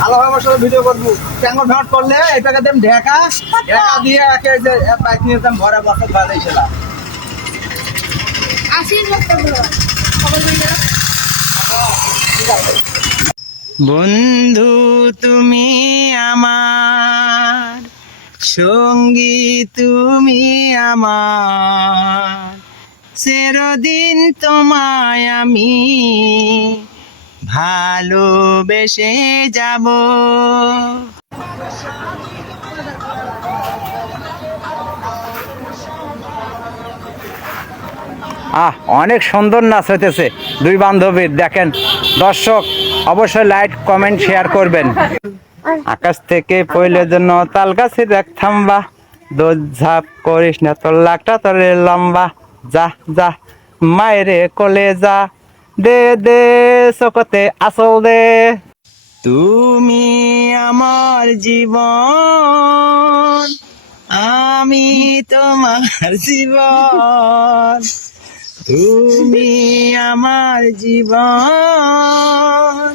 ভালোভাবে আমার সাথে ভিডিও করবো। ট্যাঙ্গো ভেট করলে এটাকে দেম ঢেকা দিয়ে একে যে বাইক নিয়ে যেতাম ঘরে বসে বাজাইছিলাম। বন্ধু তুমি আমার সঙ্গী, তুমি আমার চিরদিন, তোমায় আমি ভালোবেসে যাব। অনেক সুন্দর নাচ হইতেছে দুই বান্ধবীর। দেখেন দর্শক, অবশ্যই লাইক কমেন্ট শেয়ার করবেন। আকাশ থেকে পইলে জন্য তাল গাছে দেখ থাম্বা, দোজ ঝাপ করিস না তোর লাখটা তোরে লম্বা, যা যা মায়েরে কোলে যা, দে দে চোখতে আসল দে। তুমি আমার জীবন, আমি তোমার জীবন, তুমি আমার জীবন।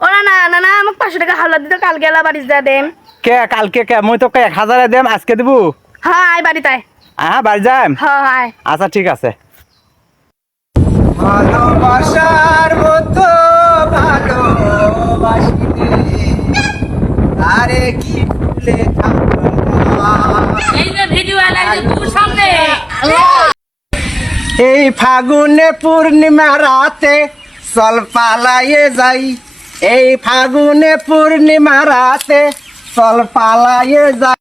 ও না না না না, আমাকে 500 টাকা হাওলাত দিতে, কাল গেলা বাড়ি যা দেম। কে কালকে কে? মুই তো 1000 দেম, আজকে দিব। হ্যাঁ আয় বাড়িতে আয়। হ্যাঁ বাড়ি যাম। হ্যাঁ আয়। আচ্ছা ঠিক আছে। ভালোবাসার মতো ভালোবাসিতে আরে কি ভুলে এই যে ভিডিও আলাইছে তোর সামনে। এই ফাগুনে পূর্ণিমা রাতে চল পালাইয়ে যাই, এই ফাগুনে পূর্ণিমা রাতে চল পালাইয়ে যাই।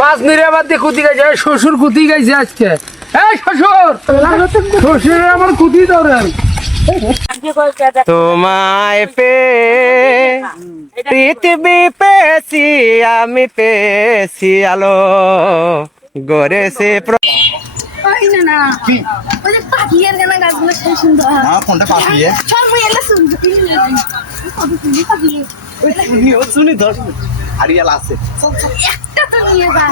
5 মিনিট আবার দিয়ে কুতি গাইছে, শ্বশুর কুতি গাইছে আজকে। এই শ্বশুর, শ্বশুর আমার কুতি ধরেন। তোমায় পে পৃথিবী পেয়েছি, আমি পেয়েছি আলো গড়েছে। ওই না না, ওই যে পাখির গানা গাছগুলো সেই সুন্দর। কোনটা পাঠিয়ে সর্বই এলা সুন্দর। কত সুন্দর পাখি। শুনি ধর হারিয়াল আছে একটা তো নিয়ে যা।